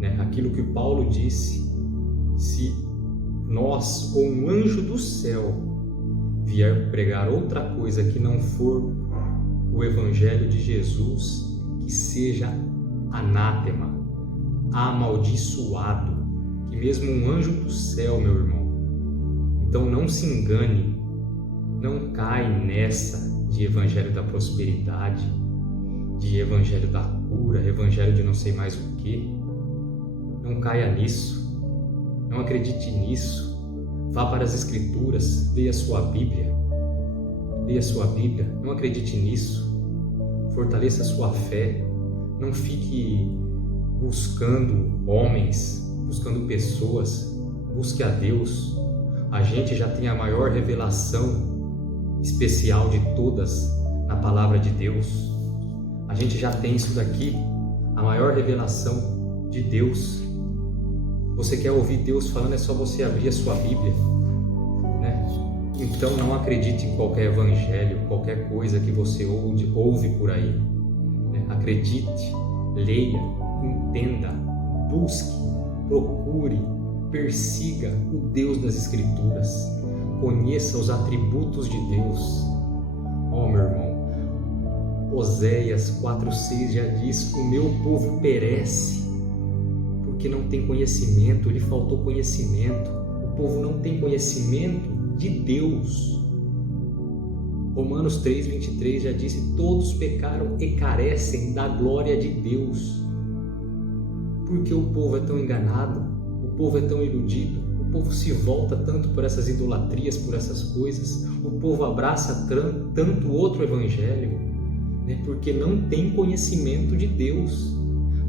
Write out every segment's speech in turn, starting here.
né? Aquilo que Paulo disse: se nós ou um anjo do céu vier pregar outra coisa que não for o Evangelho de Jesus, que seja anátema, amaldiçoado, que mesmo um anjo do céu, meu irmão. Então não se engane, não cai nessa de evangelho da prosperidade, de evangelho da cura, evangelho de não sei mais o que. Não caia nisso, não acredite nisso. Vá para as Escrituras, leia sua Bíblia, não acredite nisso. Fortaleça sua fé, não fique buscando homens, buscando pessoas, busque a Deus. A gente já tem a maior revelação especial de todas na Palavra de Deus. A gente já tem isso daqui, a maior revelação de Deus. Você quer ouvir Deus falando, é só você abrir a sua Bíblia, né? Então não acredite em qualquer evangelho, qualquer coisa que você ouve por aí, né? Acredite, leia, entenda, busque, procure, persiga o Deus das Escrituras, conheça os atributos de Deus. Oh, meu irmão, Oséias 4,6 já diz: o meu povo perece porque não tem conhecimento, lhe faltou conhecimento. O povo não tem conhecimento de Deus. Romanos 3,23 já disse: todos pecaram e carecem da glória de Deus. Porque o povo é tão enganado, o povo é tão iludido, o povo se volta tanto por essas idolatrias, por essas coisas, o povo abraça tanto outro evangelho, né? Porque não tem conhecimento de Deus,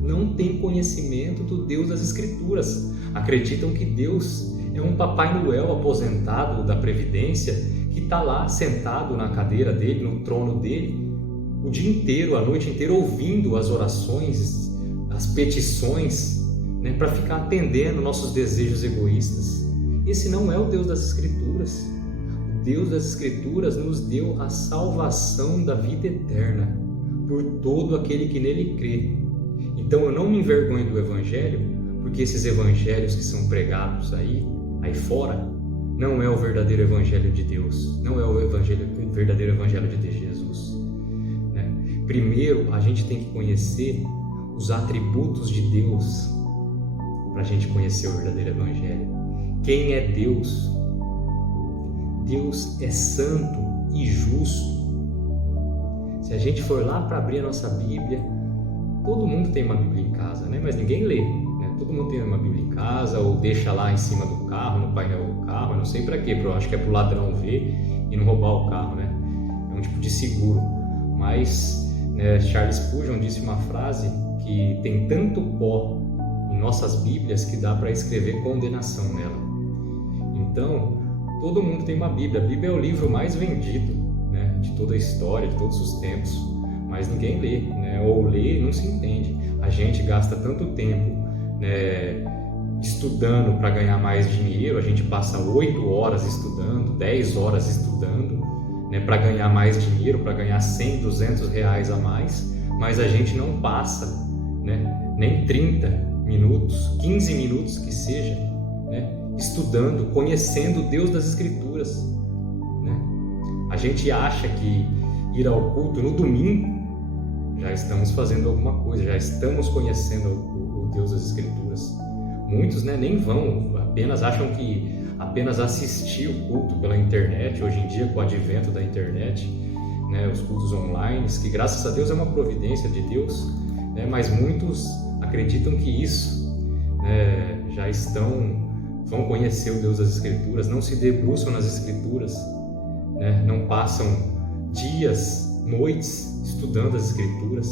não tem conhecimento do Deus das Escrituras. Acreditam que Deus é um Papai Noel aposentado da Previdência que está lá sentado na cadeira dele, no trono dele, o dia inteiro, a noite inteira, ouvindo as orações, as petições, né, para ficar atendendo nossos desejos egoístas. Esse não é o Deus das Escrituras. O Deus das Escrituras nos deu a salvação da vida eterna por todo aquele que nele crê. Então eu não me envergonho do Evangelho, porque esses evangelhos que são pregados aí fora, não é o verdadeiro Evangelho de Deus, não é o verdadeiro Evangelho de Jesus, né? Primeiro a gente tem que conhecer os atributos de Deus para a gente conhecer o verdadeiro Evangelho. Quem é Deus? Deus é santo e justo. Se a gente for lá para abrir a nossa Bíblia, todo mundo tem uma Bíblia em casa, né? Mas ninguém lê, né? Todo mundo tem uma Bíblia em casa ou deixa lá em cima do carro, no painel do carro, eu não sei para quê, eu acho que é para o ladrão ver e não roubar o carro, né? É um tipo de seguro. Mas, né, Charles Spurgeon disse uma frase que tem tanto pó em nossas Bíblias que dá para escrever condenação nela. Então, todo mundo tem uma Bíblia. A Bíblia é o livro mais vendido, né, de toda a história, de todos os tempos, mas ninguém lê, né? Ou lê e não se entende. A gente gasta tanto tempo, né, estudando para ganhar mais dinheiro. A gente passa 8 horas estudando, 10 horas estudando, né, para ganhar mais dinheiro, para ganhar 100, 200 reais a mais, mas a gente não passa, né, nem 30 minutos, 15 minutos que seja, né, estudando, conhecendo o Deus das Escrituras, né? A gente acha que ir ao culto no domingo já estamos fazendo alguma coisa, já estamos conhecendo o Deus das Escrituras. Muitos, né, nem vão, apenas acham que apenas assistir o culto pela internet, hoje em dia com o advento da internet, né, os cultos online, que graças a Deus é uma providência de Deus, né, mas muitos acreditam que isso, né, vão conhecer o Deus das Escrituras, não se debruçam nas Escrituras, né, não passam dias, noites estudando as Escrituras.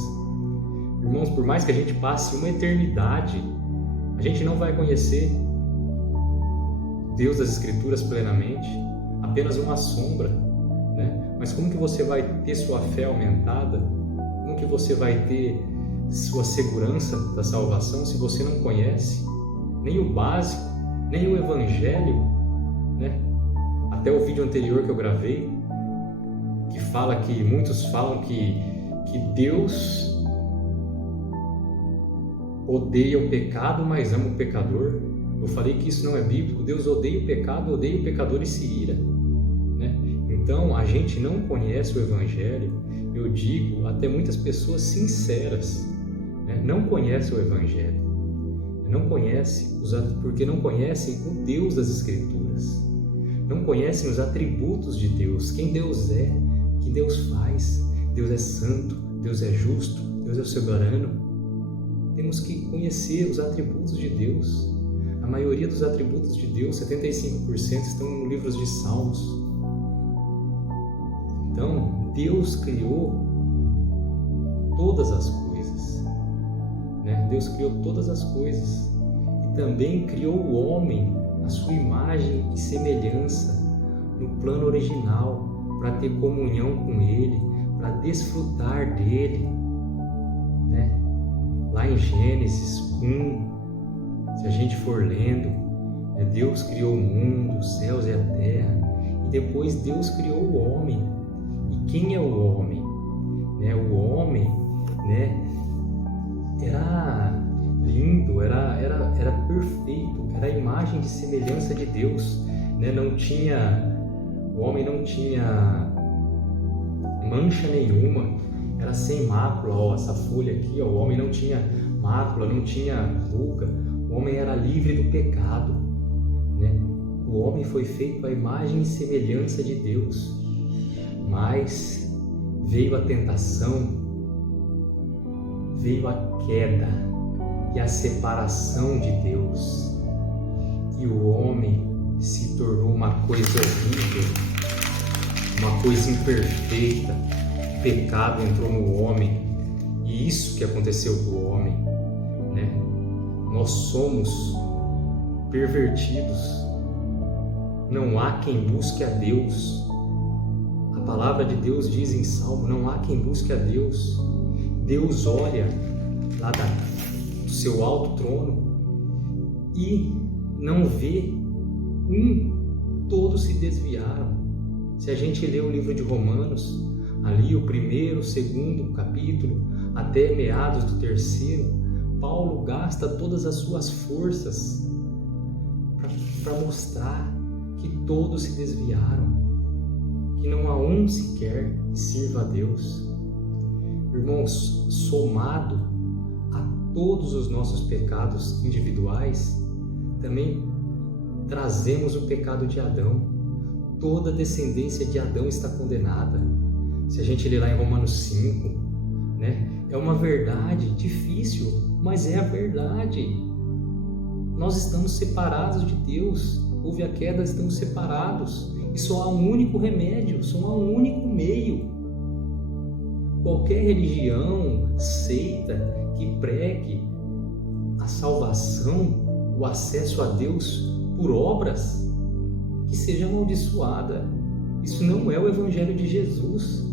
Irmãos, por mais que a gente passe uma eternidade, a gente não vai conhecer Deus das Escrituras plenamente, apenas uma sombra, né? Mas como que você vai ter sua fé aumentada? Como que você vai ter sua segurança da salvação se você não conhece nem o básico, nem o Evangelho, né? Até o vídeo anterior que eu gravei, que fala que muitos falam que Deus odeia o pecado, mas ama o pecador. Eu falei que isso não é bíblico. Deus odeia o pecado, odeia o pecador e se ira, né? Então, a gente não conhece o Evangelho. Eu digo, até muitas pessoas sinceras, né, não conhecem o Evangelho. Não conhecem, porque não conhecem o Deus das Escrituras. Não conhecem os atributos de Deus, quem Deus é, o que Deus faz. Deus é santo, Deus é justo, Deus é soberano. Temos que conhecer os atributos de Deus. A maioria dos atributos de Deus, 75%, estão no livro de Salmos. Então, Deus criou todas as coisas, né? Deus criou todas as coisas e também criou o homem à sua imagem e semelhança no plano original, para ter comunhão com Ele, para desfrutar dele, né? Lá em Gênesis 1, se a gente for lendo, Deus criou o mundo, os céus e a terra, e depois Deus criou o homem. E quem é o homem? O homem, era lindo, era perfeito, era a imagem de semelhança de Deus, né? O homem não tinha mancha nenhuma, era sem mácula. Essa folha aqui, o homem não tinha mácula, não tinha ruga, o homem era livre do pecado, né? O homem foi feito à imagem e semelhança de Deus, mas veio a tentação, veio a queda e a separação de Deus, e o homem se tornou uma coisa horrível, uma coisa imperfeita. O pecado entrou no homem, e isso que aconteceu com o homem, né? Nós somos pervertidos. Não há quem busque a Deus. A palavra de Deus diz em Salmo: não há quem busque a Deus. Deus olha lá do seu alto trono e não vê todos se desviaram. Se a gente ler o livro de Romanos, ali o primeiro, o segundo capítulo, até meados do terceiro, Paulo gasta todas as suas forças para mostrar que todos se desviaram, que não há um sequer que sirva a Deus. Irmãos, somado a todos os nossos pecados individuais, também trazemos o pecado de Adão. Toda a descendência de Adão está condenada. Se a gente ler lá em Romanos 5, é uma verdade difícil, mas é a verdade. Nós estamos separados de Deus. Houve a queda, estamos separados. E só há um único remédio, só há um único meio. Qualquer religião, seita que pregue a salvação, o acesso a Deus por obras, que seja amaldiçoada. Isso não é o Evangelho de Jesus.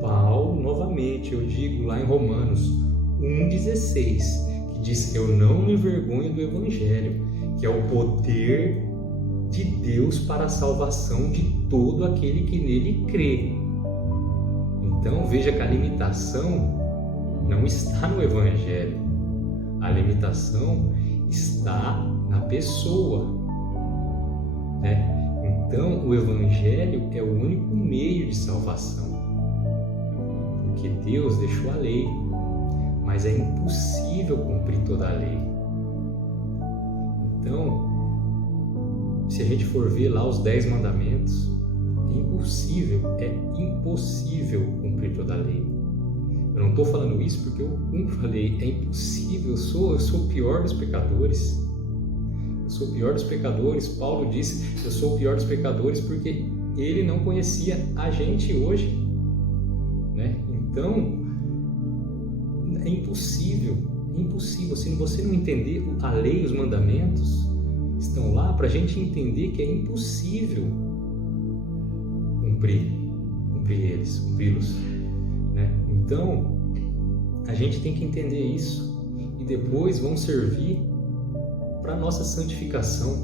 Paulo, novamente, eu digo lá em Romanos 1,16, que diz: eu não me envergonho do Evangelho, que é o poder de Deus para a salvação de todo aquele que nele crê. Então veja que a limitação não está no Evangelho, a limitação está na pessoa, né? Então o Evangelho é o único meio de salvação, porque Deus deixou a lei, mas é impossível cumprir toda a lei. Então, se a gente for ver lá os 10 mandamentos, é impossível cumprir toda a lei. Eu não estou falando isso porque eu cumpro a lei, é impossível. Eu sou o pior dos pecadores. Eu sou o pior dos pecadores. Paulo disse: eu sou o pior dos pecadores porque ele não conhecia a gente hoje, né? Então, é impossível. Se você não entender a lei, os mandamentos estão lá para a gente entender que é impossível cumpri-los, né? Então, a gente tem que entender isso e depois vão servir para a nossa santificação,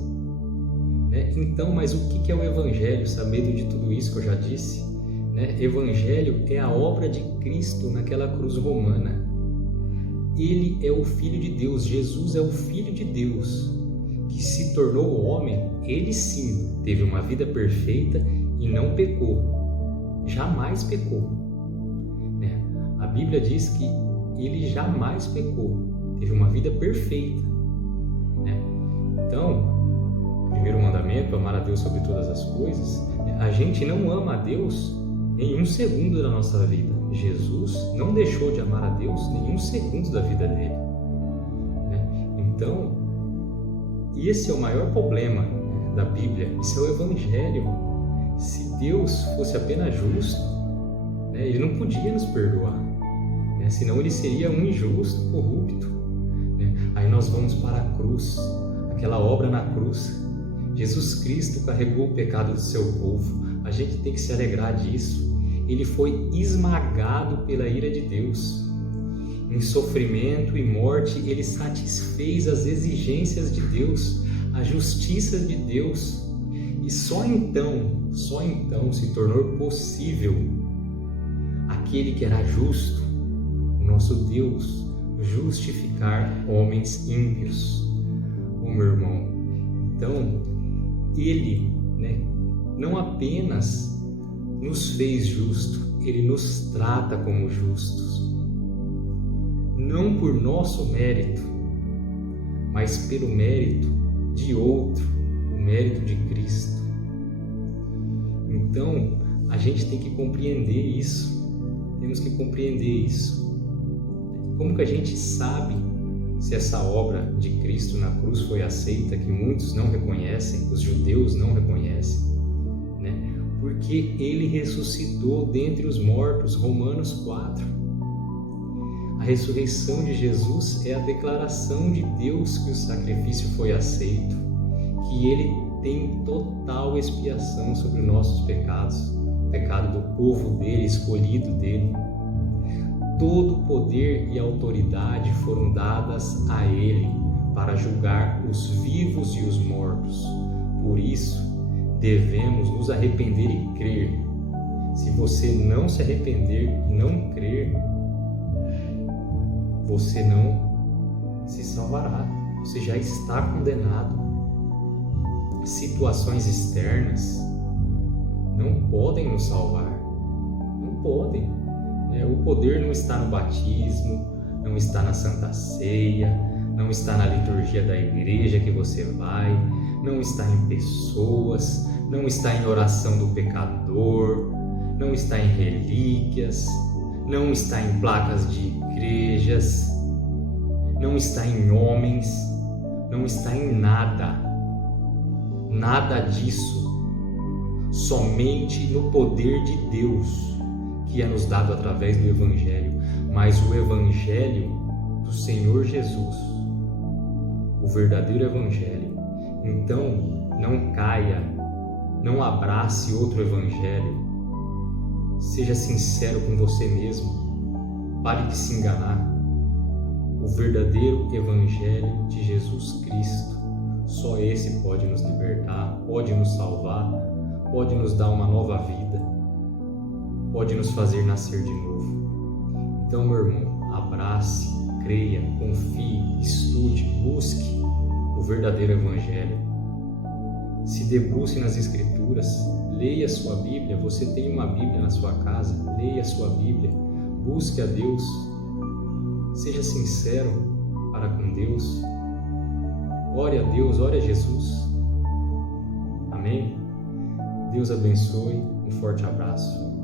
né? Então, mas o que é o Evangelho? Sabendo de tudo isso que eu já disse, né? Evangelho é a obra de Cristo naquela cruz romana. Ele é o Filho de Deus, Jesus é o Filho de Deus, que se tornou homem. Ele sim teve uma vida perfeita e não pecou, jamais pecou. A Bíblia diz que ele jamais pecou, teve uma vida perfeita. Então, o primeiro mandamento, amar a Deus sobre todas as coisas, a gente não ama a Deus em um segundo da nossa vida. Jesus não deixou de amar a Deus em um segundo da vida dele. Então, esse é o maior problema da Bíblia, isso é o Evangelho. Se Deus fosse apenas justo, ele não podia nos perdoar, senão ele seria um injusto, corrupto. Aí nós vamos para a cruz, aquela obra na cruz. Jesus Cristo carregou o pecado do seu povo, a gente tem que se alegrar disso. Ele foi esmagado pela ira de Deus. Em sofrimento e morte, ele satisfez as exigências de Deus, a justiça de Deus. E só então se tornou possível aquele que era justo, o nosso Deus, justificar homens ímpios. Meu irmão, então, ele não apenas nos fez justo, ele nos trata como justos. Não por nosso mérito, mas pelo mérito de outro, o mérito de Cristo. Então, a gente tem que compreender isso. Temos que compreender isso. Como que a gente sabe se essa obra de Cristo na cruz foi aceita, que muitos não reconhecem, os judeus não reconhecem? Porque ele ressuscitou dentre os mortos, Romanos 4. A ressurreição de Jesus é a declaração de Deus que o sacrifício foi aceito, que ele tem total expiação sobre os nossos pecados, o pecado do povo dele, escolhido dele. Todo poder e autoridade foram dadas a ele para julgar os vivos e os mortos. Por isso, devemos nos arrepender e crer. Se você não se arrepender e não crer, você não se salvará. Você já está condenado. Situações externas não podem nos salvar. Não podem. O poder não está no batismo, não está na Santa Ceia, não está na liturgia da igreja que você vai, não está em pessoas, não está em oração do pecador, não está em relíquias, não está em placas de igrejas, não está em homens, não está em nada. Nada disso. Somente no poder de Deus, que é nos dado através do Evangelho, mas o Evangelho do Senhor Jesus, o verdadeiro Evangelho. Então, não caia, não abrace outro Evangelho. Seja sincero com você mesmo, pare de se enganar. O verdadeiro Evangelho de Jesus Cristo, só esse pode nos libertar, pode nos salvar, pode nos dar uma nova vida, pode nos fazer nascer de novo. Então, meu irmão, abrace, creia, confie, estude, busque o verdadeiro Evangelho. Se debruce nas Escrituras, leia a sua Bíblia. Você tem uma Bíblia na sua casa, leia a sua Bíblia, busque a Deus, seja sincero para com Deus, ore a Deus, ore a Jesus. Amém? Deus abençoe, um forte abraço.